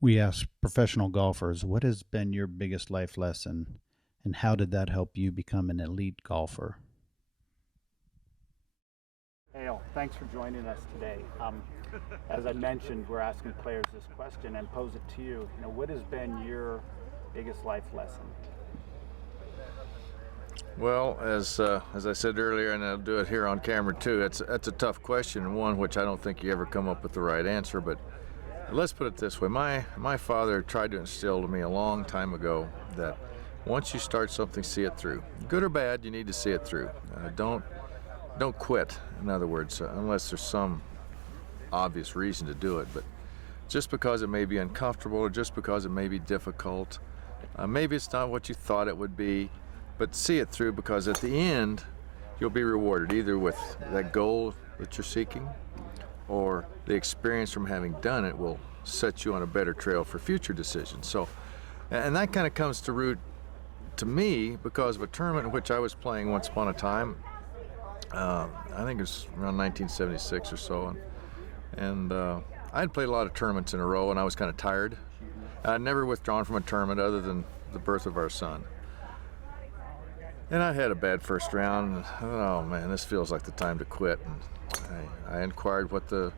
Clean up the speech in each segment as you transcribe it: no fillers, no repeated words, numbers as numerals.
We ask professional golfers, what has been your biggest life lesson and how did that help you become an elite golfer? Hale, thanks for joining us today. As I mentioned, we're asking players this question and pose it to you. What has been your biggest life lesson? Well, as I said earlier, and I'll do it here on camera too, that's a tough question, and one which I don't think you ever come up with the right answer. But let's put it this way: my father tried to instill to me a long time ago that once you start something, see it through. Good or bad, you need to see it through. Don't quit. In other words, unless there's some obvious reason to do it. But just because it may be uncomfortable, or just because it may be difficult, maybe it's not what you thought it would be. But see it through, because at the end you'll be rewarded either with that goal that you're seeking, or the experience from having done it will set you on a better trail for future decisions. So, and that kind of comes to root to me because of a tournament in which I was playing once upon a time. I think it was around 1976 or so, and I had played a lot of tournaments in a row, and I was kind of tired. I'd never withdrawn from a tournament other than the birth of our son. And I had a bad first round, and I thought, oh man, this feels like the time to quit. And I inquired what the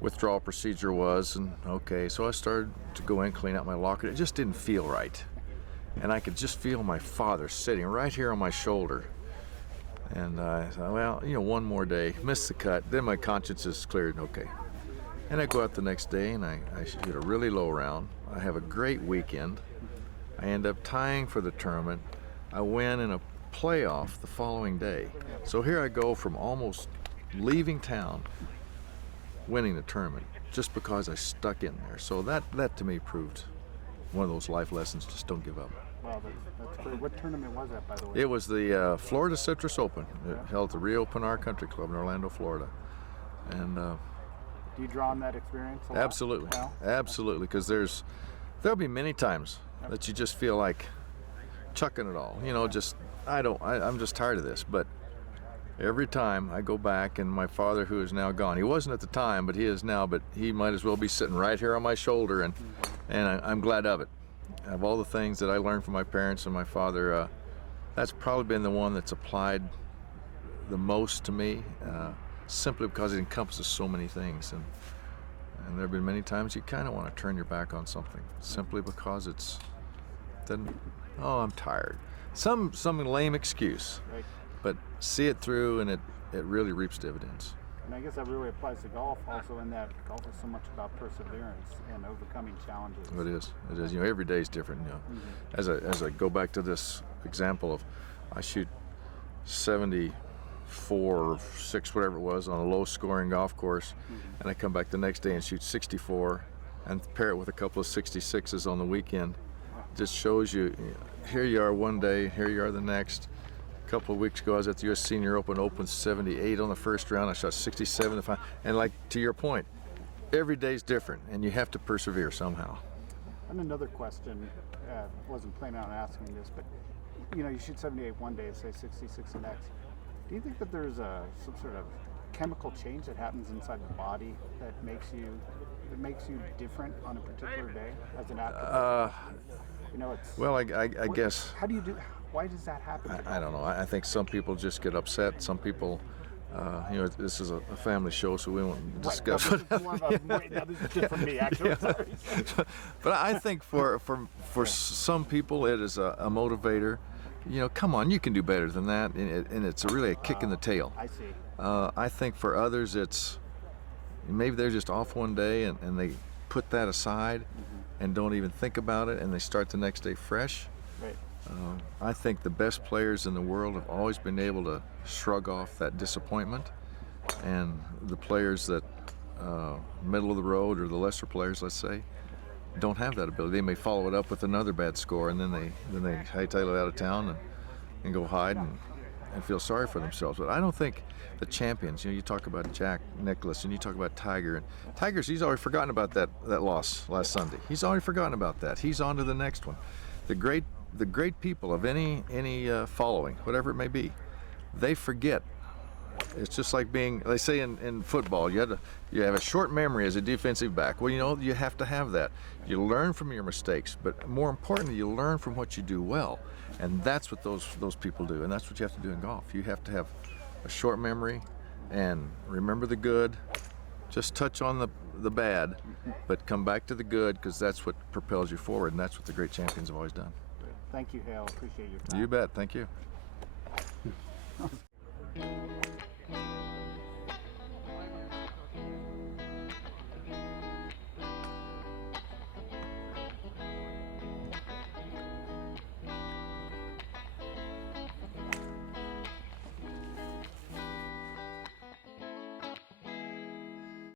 withdrawal procedure was, and okay, so I started to go in, clean out my locker. It just didn't feel right. And I could just feel my father sitting right here on my shoulder. And I thought, well, one more day, missed the cut, then my conscience is cleared, okay. And I go out the next day, and I hit a really low round. I have a great weekend. I end up tying for the tournament. I win in a playoff the following day. So here I go from almost leaving town, winning the tournament, just because I stuck in there. So that to me proved one of those life lessons: just don't give up. Wow, that's great. What tournament was that, by the way? It was the Florida Citrus Open, held at the Rio Pinar Country Club in Orlando, Florida. And do you draw on that experience a lot? absolutely, Well, absolutely, because there'll be many times that you just feel like chucking it all. I'm just tired of this. But every time I go back, and my father, who is now gone, he wasn't at the time, but he is now, but he might as well be sitting right here on my shoulder, and I'm glad of it. Of all the things that I learned from my parents and my father, that's probably been the one that's applied the most to me, simply because it encompasses so many things. And there have been many times you kind of want to turn your back on something, simply because I'm tired. Some lame excuse, right. but see it through, and it really reaps dividends. And I guess that really applies to golf also, in that golf is so much about perseverance and overcoming challenges. It is. Every day is different. As I go back to this example of, I shoot 74 or 6, whatever it was, on a low-scoring golf course, and I come back the next day and shoot 64, and pair it with a couple of 66s on the weekend. Just shows you, here you are one day, here you are the next. A couple of weeks ago, I was at the U.S. Senior Open 78 on the first round. I shot 67 the final. And like, to your point, every day's different, and you have to persevere somehow. And another question, wasn't planning on asking this, but you shoot 78 one day, say 66 the next. Do you think that there's some sort of chemical change that happens inside the body that makes you different on a particular day as an athlete? Well, I guess. How do you do? Why does that happen? I don't know. I think some people just get upset. Some people, this is a family show, so we won't discuss. Right, this is just for me, actually. Sorry. But I think for some people, it is a motivator. Come on, you can do better than that, and it's really a kick in the tail. I see. I think for others, it's maybe they're just off one day, and they put that aside and don't even think about it, and they start the next day fresh. Right. I think the best players in the world have always been able to shrug off that disappointment, and the players that middle of the road, or the lesser players, let's say, don't have that ability. They may follow it up with another bad score, and then they hightail it out of town and go hide and feel sorry for themselves. But I don't think the champions, you talk about Jack Nicklaus and you talk about Tiger, and Tiger's, he's already forgotten about that loss last Sunday. He's already forgotten about that. He's on to the next one. The great people of any following, whatever it may be, they forget It's just like they say in football, you have a short memory as a defensive back. Well, you have to have that. You learn from your mistakes, but more importantly, you learn from what you do well. And that's what those people do, and that's what you have to do in golf. You have to have a short memory and remember the good, just touch on the bad, but come back to the good, because that's what propels you forward, and that's what the great champions have always done. Thank you, Hale. Appreciate your time. You bet. Thank you.